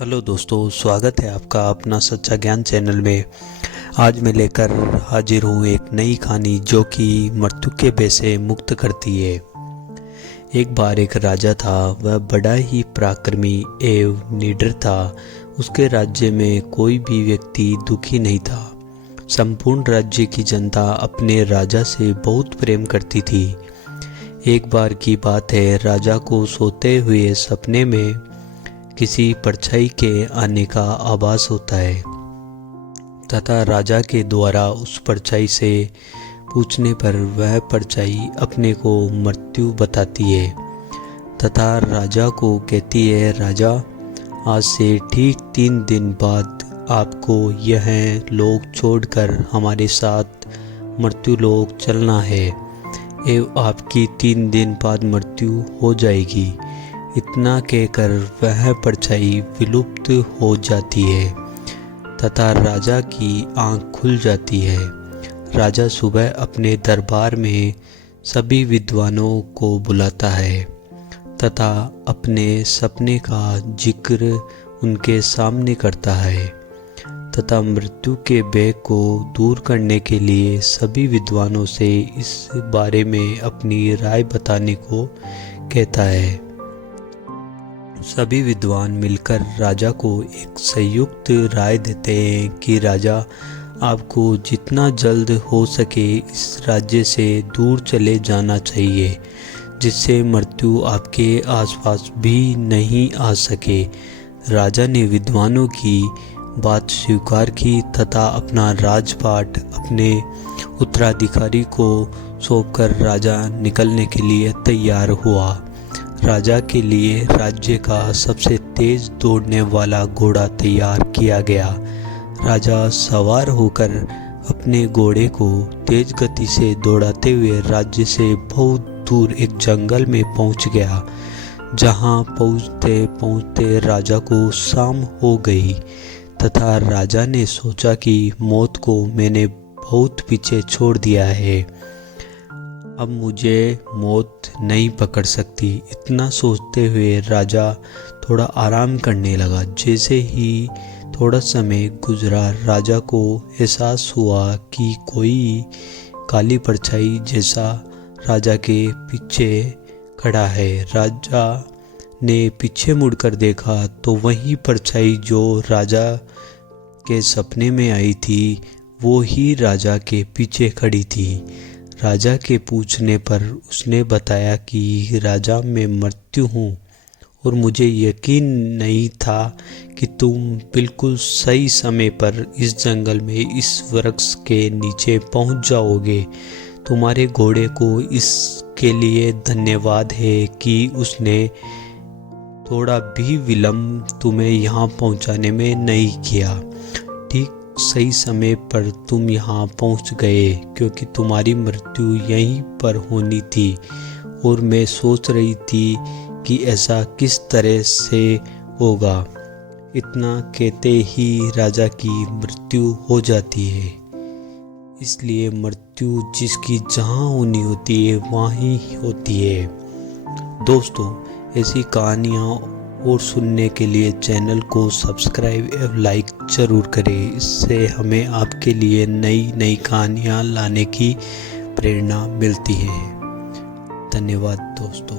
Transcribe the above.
Hello दोस्तों, स्वागत है आपका अपना सच्चा ज्ञान चैनल में। आज मैं लेकर हाजिर हूँ एक नई कहानी जो कि मृत्यु के भय से मुक्त करती है। एक बार एक राजा था, वह बड़ा ही पराक्रमी एवं निडर था। उसके राज्य में कोई भी व्यक्ति दुखी नहीं था। संपूर्ण राज्य की जनता अपने राजा से बहुत प्रेम करती थी। एक बार की बात है, राजा को सोते हुए सपने में किसी परछाई के आने का आभास होता है तथा राजा के द्वारा उस परछाई से पूछने पर वह परछाई अपने को मृत्यु बताती है तथा राजा को कहती है, राजा, आज से ठीक 3 दिन बाद आपको यह लोक छोड़कर हमारे साथ मृत्यु लोक चलना है एवं आपकी 3 दिन बाद मृत्यु हो जाएगी। इतना कहकर वह परछाई विलुप्त हो जाती है तथा राजा की आंख खुल जाती है। राजा सुबह अपने दरबार में सभी विद्वानों को बुलाता है तथा अपने सपने का जिक्र उनके सामने करता है तथा मृत्यु के भय को दूर करने के लिए सभी विद्वानों से इस बारे में अपनी राय बताने को कहता है। सभी विद्वान मिलकर राजा को एक संयुक्त राय देते हैं कि राजा, आपको जितना जल्द हो सके इस राज्य से दूर चले जाना चाहिए, जिससे मृत्यु आपके आसपास भी नहीं आ सके। राजा ने विद्वानों की बात स्वीकार की तथा अपना राजपाट अपने उत्तराधिकारी को सौंपकर राजा निकलने के लिए तैयार हुआ। राजा के लिए राज्य का सबसे तेज दौड़ने वाला घोड़ा तैयार किया गया। राजा सवार होकर अपने घोड़े को तेज गति से दौड़ाते हुए राज्य से बहुत दूर एक जंगल में पहुंच गया, जहां पहुंचते पहुंचते राजा को शाम हो गई तथा राजा ने सोचा कि मौत को मैंने बहुत पीछे छोड़ दिया है, अब मुझे मौत नहीं पकड़ सकती। इतना सोचते हुए राजा थोड़ा आराम करने लगा। जैसे ही थोड़ा समय गुजरा, राजा को एहसास हुआ कि कोई काली परछाई जैसा राजा के पीछे खड़ा है। राजा ने पीछे मुड़कर देखा तो वही परछाई जो राजा के सपने में आई थी, वो ही राजा के पीछे खड़ी थी। राजा के पूछने पर उसने बताया कि राजा, मैं मृत्यु हूँ और मुझे यकीन नहीं था कि तुम बिल्कुल सही समय पर इस जंगल में इस वृक्ष के नीचे पहुँच जाओगे। तुम्हारे घोड़े को इसके लिए धन्यवाद है कि उसने थोड़ा भी विलम्ब तुम्हें यहाँ पहुँचाने में नहीं किया। ठीक सही समय पर तुम यहाँ पहुँच गए, क्योंकि तुम्हारी मृत्यु यहीं पर होनी थी और मैं सोच रही थी कि ऐसा किस तरह से होगा। इतना कहते ही राजा की मृत्यु हो जाती है। इसलिए मृत्यु जिसकी जहाँ होनी होती है वहाँ ही होती है। दोस्तों, ऐसी कहानियाँ और सुनने के लिए चैनल को सब्सक्राइब एवं लाइक ज़रूर करें। इससे हमें आपके लिए नई नई कहानियाँ लाने की प्रेरणा मिलती है। धन्यवाद दोस्तों।